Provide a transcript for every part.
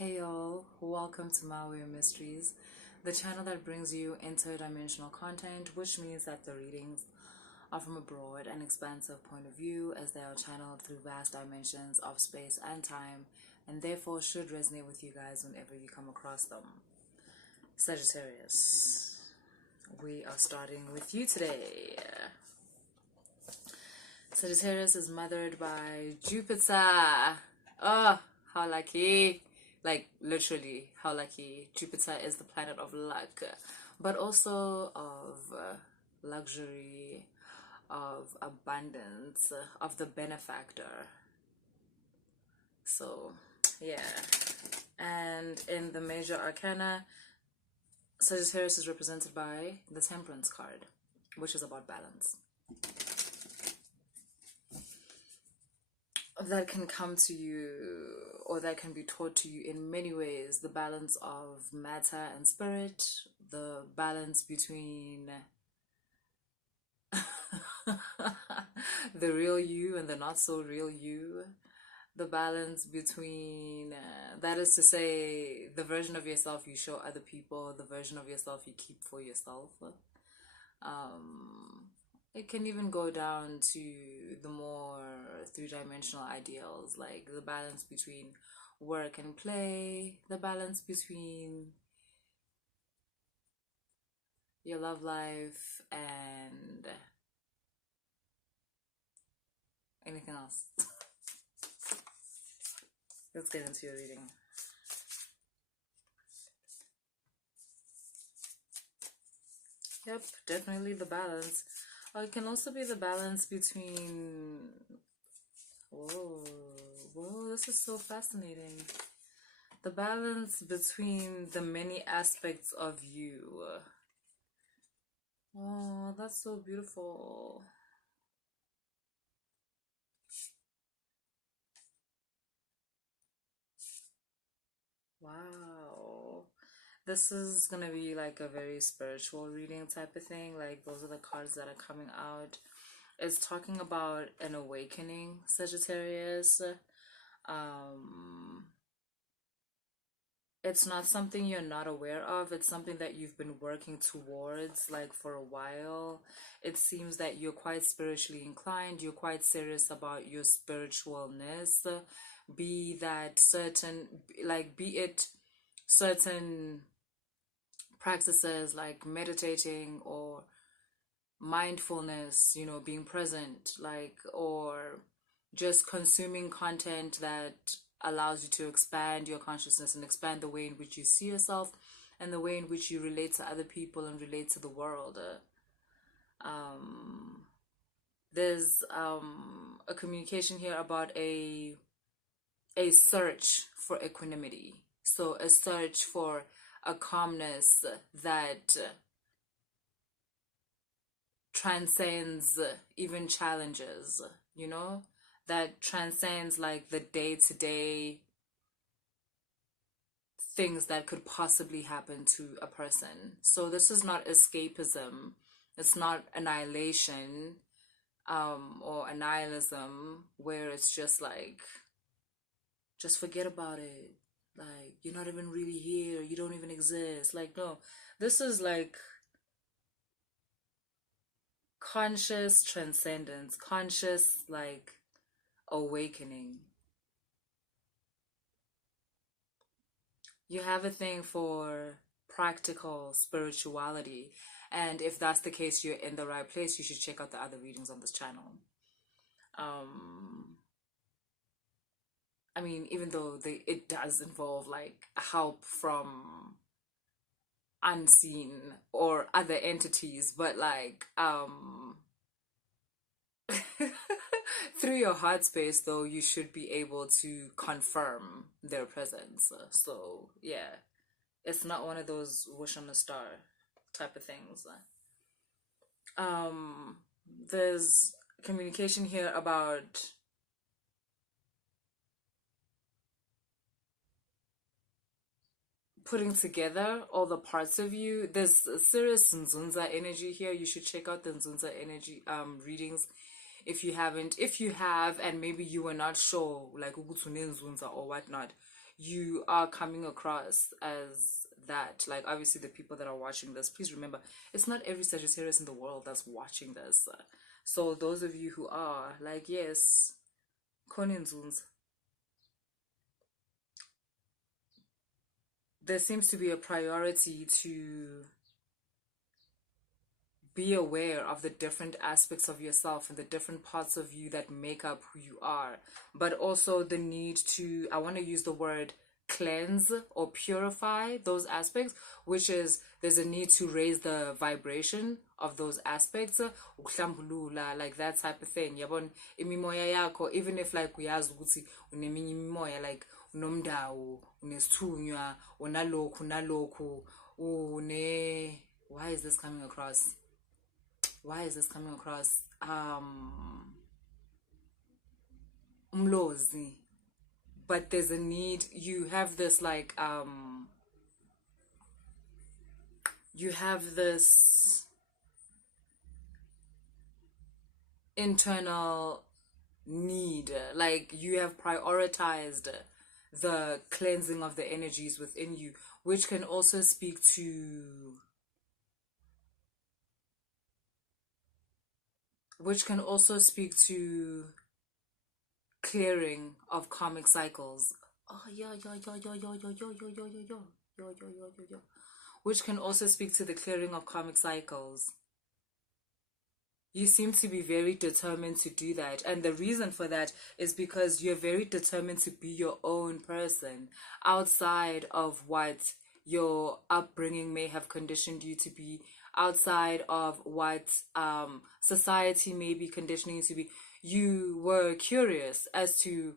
Hey y'all, welcome to My Way of Mysteries, the channel that brings you interdimensional content, which means that the readings are from a broad and expansive point of view as they are channeled through vast dimensions of space and time, and therefore should resonate with you guys whenever you come across them. Sagittarius, we are starting with you today. Sagittarius is mothered by Jupiter. Oh, how lucky. Like, literally, how lucky. Jupiter is the planet of luck, but also of luxury, of abundance, of the benefactor. So, yeah. And in the major arcana, Sagittarius is represented by the Temperance card, which is about balance. That can come to you, or that can be taught to you in many ways. The balance of matter and spirit, the balance between the real you and the not so real you, the balance between, that is to say, the version of yourself you show other people, the version of yourself you keep for yourself. It can even go down to the more three-dimensional ideals, like the balance between work and play, the balance between your love life and anything else. Let's get into your reading. Yep, definitely the balance. It can also be the balance between... Whoa, this is so fascinating. The balance between the many aspects of you. Oh, that's so beautiful. Wow. This is gonna be like a very spiritual reading type of thing. Like, those are the cards that are coming out. It's talking about an awakening, Sagittarius. It's not something you're not aware of. It's something that you've been working towards, like, for a while. It seems that you're quite spiritually inclined. You're quite serious about your spiritualness. Be it certain practices like meditating or mindfulness, being present, like, or just consuming content that allows you to expand your consciousness and expand the way in which you see yourself and the way in which you relate to other people and relate to the world. There's a communication here about a search for equanimity. So a search for a calmness that transcends even challenges, that transcends like the day-to-day things that could possibly happen to a person. So this is not escapism. It's not annihilation or annihilism where it's just like, just forget about it. Like, you're not even really here. You don't even exist. Like, no. This is like conscious transcendence, conscious, like, awakening. You have a thing for practical spirituality. And if that's the case, you're in the right place. You should check out the other readings on this channel. I mean, even though it does involve like help from unseen or other entities, but like through your heart space though, you should be able to confirm their presence. So yeah, it's not one of those wish on a star type of things. There's communication here about putting together all the parts of you. There's a serious Nzunza energy here. You should check out the Nzunza energy readings if you haven't. If you have, and maybe you were not sure, like Nzunza or whatnot, you are coming across as that. Like, obviously, the people that are watching this, please remember, it's not every Sagittarius in the world that's watching this. So those of you who are, like, yes, Nzunza, there seems to be a priority to be aware of the different aspects of yourself and the different parts of you that make up who you are, but also the need to, I want to use the word cleanse or purify those aspects, which is there's a need to raise the vibration of those aspects, like that type of thing. Yabon imimoya yako, even if like uyazi ukuthi uneminye imimoya, like unomdawu, unesithunywa, unalokhu, une, why is this coming across? Umlozi. But there's a need, you have this like you have this internal need, like you have prioritized the cleansing of the energies within you, which can also speak to clearing of karmic cycles. Which can also speak to the clearing of karmic cycles. You seem to be very determined to do that. And the reason for that is because you're very determined to be your own person outside of what your upbringing may have conditioned you to be, outside of what society may be conditioning you to be. You were curious as to,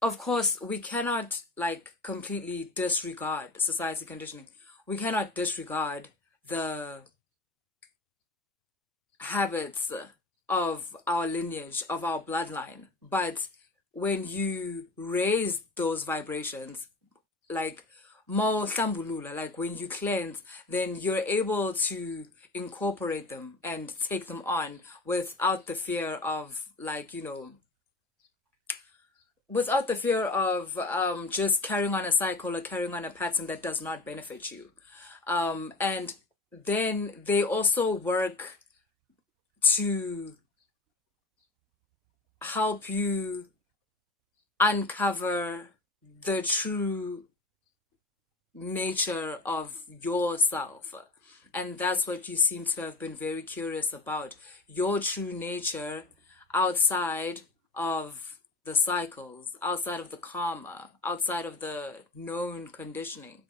of course, we cannot like completely disregard society conditioning. We cannot disregard the habits of our lineage, of our bloodline. But when you raise those vibrations, like mo hlambulula, like when you cleanse, then you're able to incorporate them and take them on without the fear of, like, you know, without the fear of just carrying on a cycle or carrying on a pattern that does not benefit you. And then they also work to help you uncover the true nature of yourself. And that's what you seem to have been very curious about, your true nature outside of the cycles, outside of the karma, outside of the known conditioning,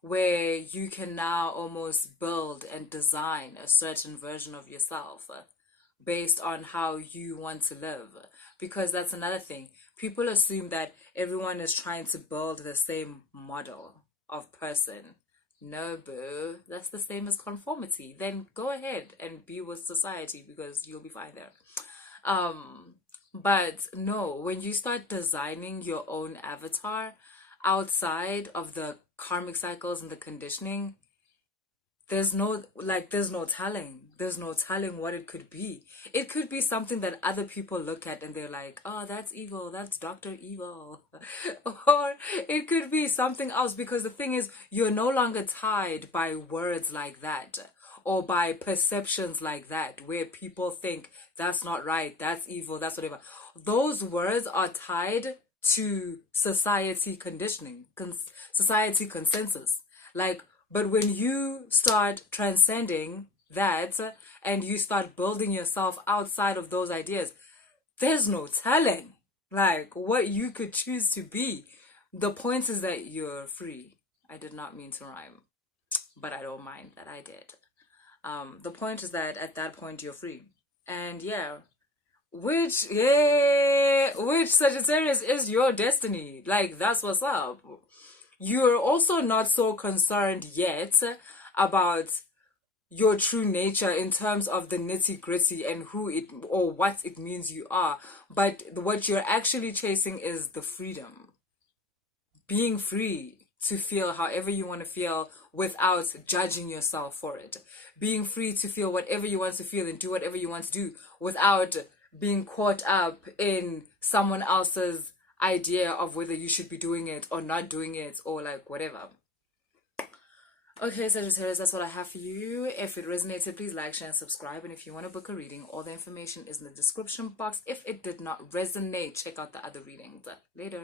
where you can now almost build and design a certain version of yourself based on how you want to live. Because that's another thing. People assume that everyone is trying to build the same model of person. No, boo, that's the same as conformity. Then go ahead and be with society because you'll be fine there. But no, when you start designing your own avatar outside of the karmic cycles and the conditioning, there's no telling. There's no telling what it could be. It could be something that other people look at and they're like, oh, that's evil. That's Dr. Evil. Or it could be something else, because the thing is, you're no longer tied by words like that or by perceptions like that, where people think that's not right, that's evil, that's whatever. Those words are tied to society conditioning, society consensus. Like, but when you start transcending that and you start building yourself outside of those ideas, there's no telling like what you could choose to be. The point is that you're free. I did not mean to rhyme, but I don't mind that I did. The point is that at that point you're free. And which Sagittarius is your destiny. Like, that's what's up. You're also not so concerned yet about your true nature in terms of the nitty-gritty and who it or what it means you are. But what you're actually chasing is the freedom. Being free to feel however you want to feel without judging yourself for it. Being free to feel whatever you want to feel and do whatever you want to do without being caught up in someone else's idea of whether you should be doing it or not doing it, or like whatever. Okay, Sagittarius, that's what I have for you. If it resonated, please like, share, and subscribe. And if you want to book a reading, all the information is in the description box. If it did not resonate, check out the other readings. Later.